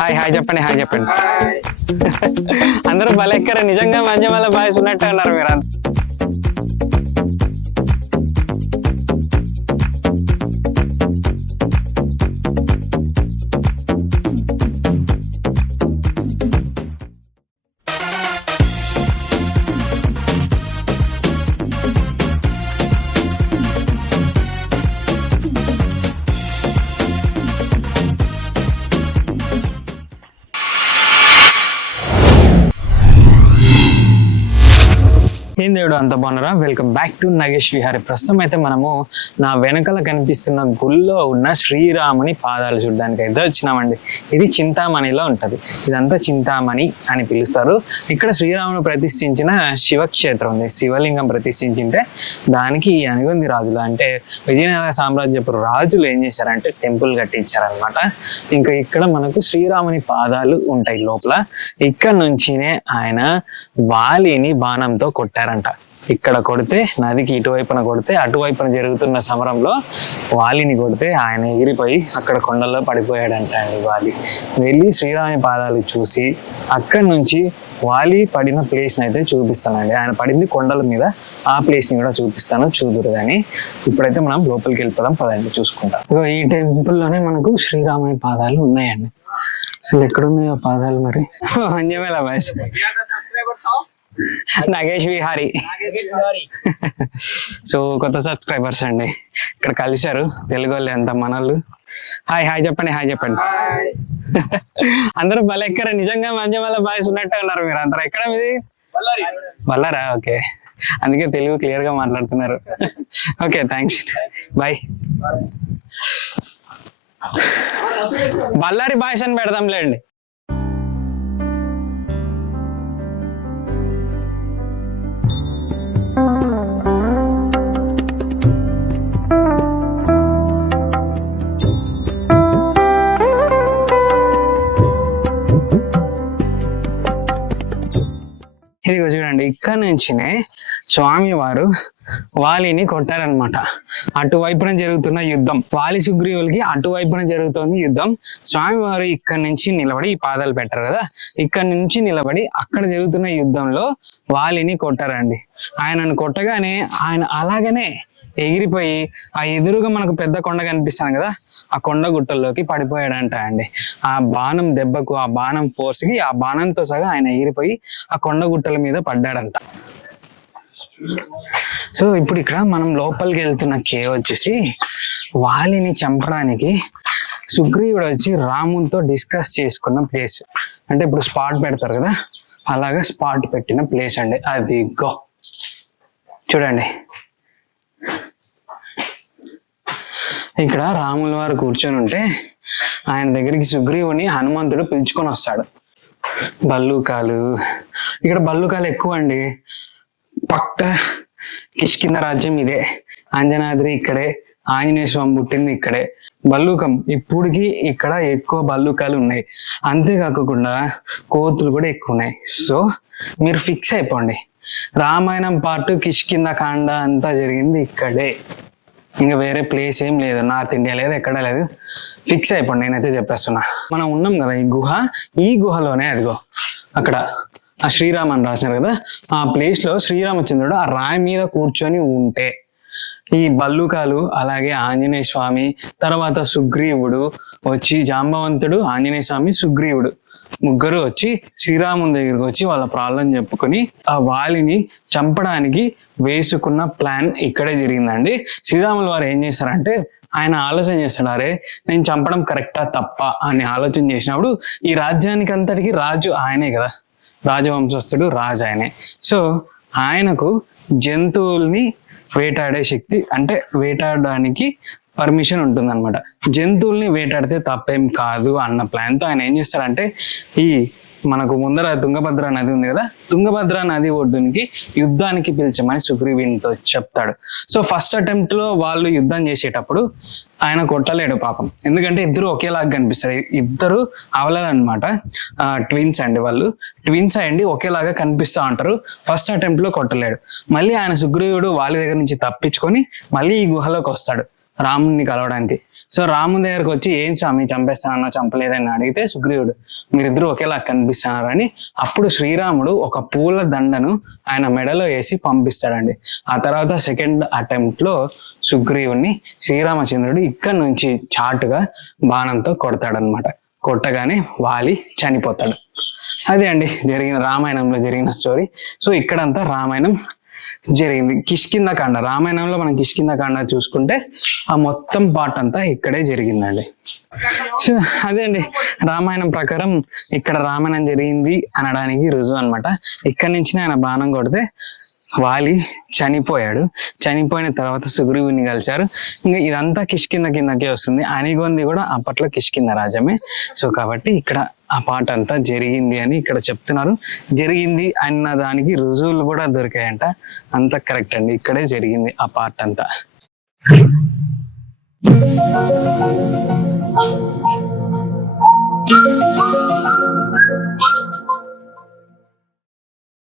Hi hi చెప్పండి, hi చెప్పండి. అందరూ భలే ఎక్కరా, నిజంగా మధ్యమాల బాయ్స్ ఉన్నట్టే ఉన్నారు మీరు. ఏం దేవుడు అంత బాగున్నారా? Welcome back to Nagesh Vihari. ప్రస్తుతం అయితే మనము నా వెనకాల కనిపిస్తున్న గుళ్ళో ఉన్న శ్రీరాముని పాదాలు చూడడానికి అయితే వచ్చినామండి. ఇది చింతామణిలో ఉంటది. ఇదంతా చింతామణి అని పిలుస్తారు. ఇక్కడ శ్రీరాముడు ప్రతిష్ఠించిన శివక్షేత్రం ఉంది. శివలింగం ప్రతిష్ఠించింటే దానికి ఈ అనుగుంది రాజులు, అంటే విజయనగర సామ్రాజ్యపు రాజులు ఏం చేశారంటే టెంపుల్ కట్టించారనమాట. ఇంకా ఇక్కడ మనకు శ్రీరాముని పాదాలు ఉంటాయి లోపల. ఇక్కడ నుంచినే ఆయన వాలిని బాణంతో కొట్టారంట. ఇక్కడ కొడితే నదికి ఇటువైపున కొడితే అటువైపున జరుగుతున్న సమరంలో వాలిని కొడితే ఆయన ఎగిరిపోయి అక్కడ కొండల్లో పడిపోయాడంట అండి. వాలి వెళ్ళి శ్రీరాముని పాదాలు చూసి అక్కడి నుంచి వాలి పడిన ప్లేస్ని అయితే చూపిస్తానండి. ఆయన పడింది కొండల మీద, ఆ ప్లేస్ని కూడా చూపిస్తాను, చూదురు కానీ. ఇప్పుడైతే మనం లోపలికి వెళ్ళిపోదాం, పదండి చూసుకుంటాం. ఈ టెంపుల్లోనే మనకు శ్రీరాముని పాదాలు ఉన్నాయండి. అసలు ఎక్కడున్నాయో పాదాలు మరి? అంజమేళ బాయ్స్, నగేష్ విహారీ. సో కొత్త సబ్స్క్రైబర్స్ అండి ఇక్కడ కలిశారు, తెలుగు వాళ్ళు ఎంత మనోళ్ళు. హాయ్ హాయ్ చెప్పండి, హాయ్ చెప్పండి. అందరూ భలే ఎక్కరా, నిజంగా మంజమాల బాయ్స్ ఉన్నట్టే ఉన్నారు మీరు. అందరూ ఎక్కడ మీది? బళ్ళారా? ఓకే, అందుకే తెలుగు క్లియర్ గా మాట్లాడుతున్నారు. Okay, thanks, bye. Ballari boys అని పెడదాంలేండి. ఇదిగో చూడండి, ఇక్కడ నుంచినే స్వామి వారు వాలిని కొట్టారనమాట. అటువైపున జరుగుతున్న యుద్ధం, వాలి సుగ్రీవులకి అటువైపున జరుగుతుంది యుద్ధం. స్వామి వారు ఇక్కడ నుంచి నిలబడి, ఈ పాదాలు పెట్టారు కదా, ఇక్కడ నుంచి నిలబడి అక్కడ జరుగుతున్న యుద్ధంలో వాలిని కొట్టారండి. ఆయనను కొట్టగానే ఆయన అలాగనే ఎగిరిపోయి ఆ ఎదురుగా మనకు పెద్ద కొండ కనిపిస్తాను కదా, ఆ కొండ గుట్టల్లోకి పడిపోయాడంట అండి. ఆ బాణం దెబ్బకు, ఆ బాణం ఫోర్స్ కి, ఆ బాణంతో సగా ఆయన ఎగిరిపోయి ఆ కొండ గుట్టల మీద పడ్డాడంట. సో ఇప్పుడు ఇక్కడ మనం లోపలికి వెళ్తున్న కేవ్ వచ్చేసి వాలిని చంపడానికి సుగ్రీవుడు వచ్చి రామునితో డిస్కస్ చేసుకున్న ప్లేస్. అంటే ఇప్పుడు స్పాట్ పెడతారు కదా, అలాగా స్పాట్ పెట్టిన ప్లేస్ అండి. అది గో చూడండి, ఇక్కడ రాముల వారు కూర్చొని ఉంటే ఆయన దగ్గరికి సుగ్రీవుని హనుమంతుడు పిలుచుకొని వస్తాడు. బల్లూకాలు, ఇక్కడ బల్లూకాలు ఎక్కువ అండి. పక్క కిష్కింద రాజ్యం ఇదే, అంజనాద్రి ఇక్కడే, ఆంజనేయ స్వామి పుట్టింది ఇక్కడే. బల్లూకం ఇప్పుడుకి ఇక్కడ ఎక్కువ బల్లూకాలు ఉన్నాయి. అంతేకాకుండా కోతులు కూడా ఎక్కువ ఉన్నాయి. సో మీరు ఫిక్స్ అయిపోండి, రామాయణం పార్ట్ కిష్కింద కాండ అంతా జరిగింది ఇక్కడే, ఇంకా వేరే ప్లేస్ ఏం లేదు. నార్త్ ఇండియా లేదు, ఎక్కడ లేదు. ఫిక్స్ అయిపోండి, నేనైతే చెప్పేస్తున్నా. మనం ఉన్నాం కదా ఈ గుహ, ఈ గుహలోనే అదిగో అక్కడ ఆ శ్రీరామ్ అని రాసినారు కదా, ఆ ప్లేస్ లో శ్రీరామచంద్రుడు ఆ రాయి మీద కూర్చొని ఉంటే ఈ బల్లూకాలు, అలాగే ఆంజనేయ స్వామి, తర్వాత సుగ్రీవుడు వచ్చి, జాంబవంతుడు, ఆంజనేయ స్వామి, సుగ్రీవుడు ముగ్గురు వచ్చి శ్రీరాముని దగ్గరికి వచ్చి వాళ్ళ ప్రాబ్లం చెప్పుకొని ఆ వాలిని చంపడానికి వేసుకున్న ప్లాన్ ఇక్కడే జరిగిందండి. శ్రీరాముల వారు ఏం చేశారంటే ఆయన ఆలోచన చేస్తాడు, అరే నేను చంపడం కరెక్టా తప్ప అని ఆలోచన చేసినప్పుడు ఈ రాజ్యానికి అంతటికి రాజు ఆయనే కదా, రాజవంశస్థుడు రాజు ఆయనే. సో ఆయనకు జంతువుల్ని వేటాడే శక్తి, అంటే వేటాడడానికి పర్మిషన్ ఉంటుంది అనమాట. జంతువుల్ని వేటాడితే తప్పేం కాదు అన్న ప్లాన్తో ఆయన ఏం చేస్తాడంటే ఈ మనకు ముందర తుంగభద్ర నది ఉంది కదా, తుంగభద్ర నది ఒడ్డునికి యుద్ధానికి పిలిచమని సుగ్రీవునితో చెప్తాడు. సో ఫస్ట్ అటెంప్ట్ లో వాళ్ళు యుద్ధం చేసేటప్పుడు ఆయన కొట్టలేడు పాపం, ఎందుకంటే ఇద్దరు ఒకేలాగా కనిపిస్తారు. ఇద్దరు అవలనమాట, ట్విన్స్ అండి. వాళ్ళు ట్విన్స్ అయ్యండి ఒకేలాగా కనిపిస్తూ ఉంటారు. ఫస్ట్ అటెంప్ట్ లో కొట్టలేడు. మళ్ళీ ఆయన సుగ్రీవుడు వాళ్ళ దగ్గర నుంచి తప్పించుకొని మళ్ళీ ఈ గుహలోకి వస్తాడు రాముని కలవడానికి. సో రాముని దగ్గరకు వచ్చి ఏం స్వామి చంపేస్తానన్నా చంపలేదని అడిగితే సుగ్రీవుడు మీరిద్దరు ఒకేలా కనిపిస్తున్నారని అప్పుడు శ్రీరాముడు ఒక పూల దండను ఆయన మెడలో వేసి పంపిస్తాడండి. ఆ తర్వాత సెకండ్ అటెంప్ట్ లో సుగ్రీవుని శ్రీరామచంద్రుడు ఇక్కడ నుంచి చాటుగా బాణంతో కొడతాడనమాట. కొట్టగానే వాలి చనిపోతాడు. అదే అండి జరిగిన రామాయణంలో జరిగిన స్టోరీ. సో ఇక్కడంతా రామాయణం జరిగింది. కిష్కింధకాండ రామాయణంలో మనం కిష్కింధకాండ చూసుకుంటే ఆ మొత్తం పార్ట్ అంతా ఇక్కడే జరిగిందండి. సో అదే అండి రామాయణం ప్రకారం ఇక్కడ రామాయణం జరిగింది అనడానికి రుజువు అనమాట. ఇక్కడి నుంచి ఆయన బాణం కొడితే వాలి చనిపోయాడు. చనిపోయిన తర్వాత సుగ్రీవుని కలిశారు. ఇంకా ఇదంతా కిష్కింధ కిందకే వస్తుంది. అనిగొంది కూడా అప్పట్లో కిష్కింధ రాజ్యమే. సో కాబట్టి ఇక్కడ ఆ పాట అంతా జరిగింది అని ఇక్కడ చెప్తున్నారు. జరిగింది అన్న దానికి రుజువులు కూడా దొరికాయంట. అంత కరెక్ట్ అండి, ఇక్కడే జరిగింది ఆ పాట అంతా.